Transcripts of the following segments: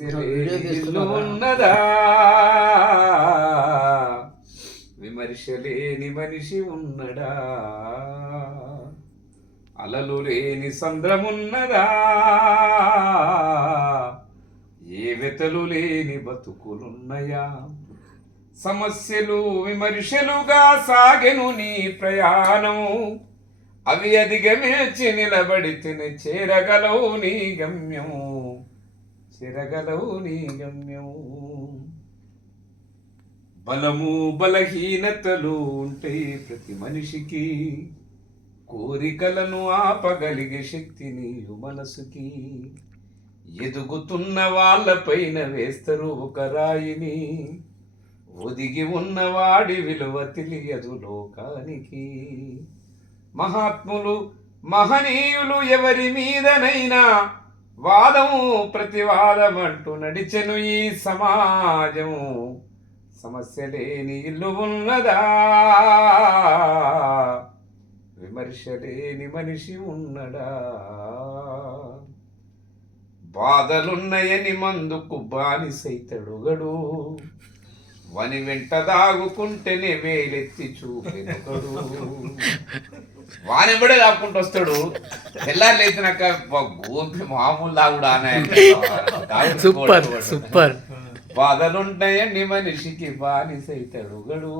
ఇల్లు ఉన్నదా, విమర్శ లేని మనిషి ఉన్నడా, అలలు లేని సంద్రమున్నదా, ఏ వెతలు లేని బతుకులున్నయా, సమస్యలు విమర్శలుగా సాగెను నీ ప్రయాణం, అవి అధిగమించి నిలబడితేనే చేరగలవు నీ గమ్యం, చేరగలవు నీ గమ్యం. బలము బలహీనతలు ఉంటాయి ప్రతి మనిషికి, కోరికలను ఆపగలిగే శక్తి నీవు మనసుకి, ఎదుగుతున్న వాళ్ళపైన వేస్తారు ఒక రాయిని, ఒదిగి ఉన్నవాడి విలువ తెలియదు లోకానికి. మహాత్ములు మహనీయులు ఎవరి మీదనైనా వాదము ప్రతివాదం అంటూ నడిచెను ఈ సమాజము, సమస్య లేని ఇల్లు ఉన్నదా, విమర్శ లేని మనిషి ఉన్నడా, బాధలున్నయని మందుకు బానిసైతడుగడు, వని వెంట దాగుకుంటేనే వేలెత్తి చూపెనొకడు. వానెంబడే దాక్కుంటూ వస్తాడు, తెల్లారు లేచినాక గోపి మామూలు దాగుడా సూపర్ సూపర్. బాధలుంటాయని మనిషికి బానిసైతడుగడు,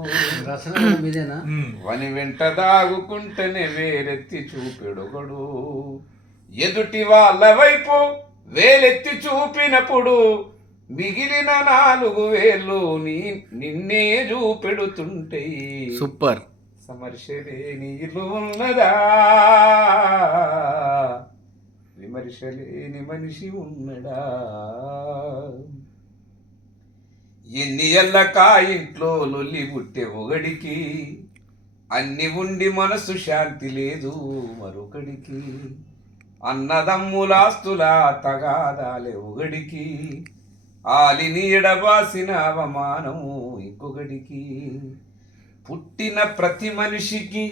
వని వెంట దాగుకుంటేనే వేలెత్తి చూపెడుగడు. ఎదుటి వాళ్ళ వైపు వేలెత్తి చూపినప్పుడు మిగిలిన 4 వేళ్ళు నిన్నే చూపెడుతుంటాయి. సూపర్. సమర్శ లేని ఇల్లు ఉన్నదా, విమర్శ లేని మనిషి ఉన్నడా, ఎన్ని ఎల్లకా ఇంట్లో లొల్లి పుట్టే ఒకడికి, అన్ని ఉండి మనసు శాంతి లేదు మరొకడికి, అన్నదమ్ములాస్తుల తగాదాలే ఒకడికి, ఆలిని ఎడబాసిన అవమానము ఇంకొకడికి. పుట్టిన ప్రతి మనిషికి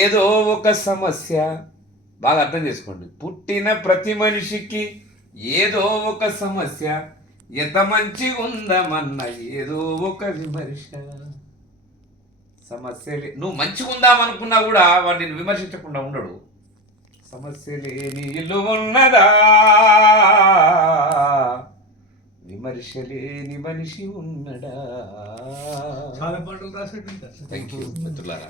ఏదో ఒక సమస్య, బాగా అర్థం చేసుకోండి, పుట్టిన ప్రతి మనిషికి ఏదో ఒక సమస్య, ఎంత మంచిగా ఉందామన్న ఏదో ఒక విమర్శ. సమస్య నువ్వు మంచిగా ఉందామనుకున్నా కూడా వాడిని విమర్శించకుండా ఉండడు. సమస్య లేని ఇల్లు ఉన్నదా, విమర్శ లేని మనిషి ఉన్నడా. చాలా పాటలు రాసేట్టు. థ్యాంక్ యూ మిత్రులారా.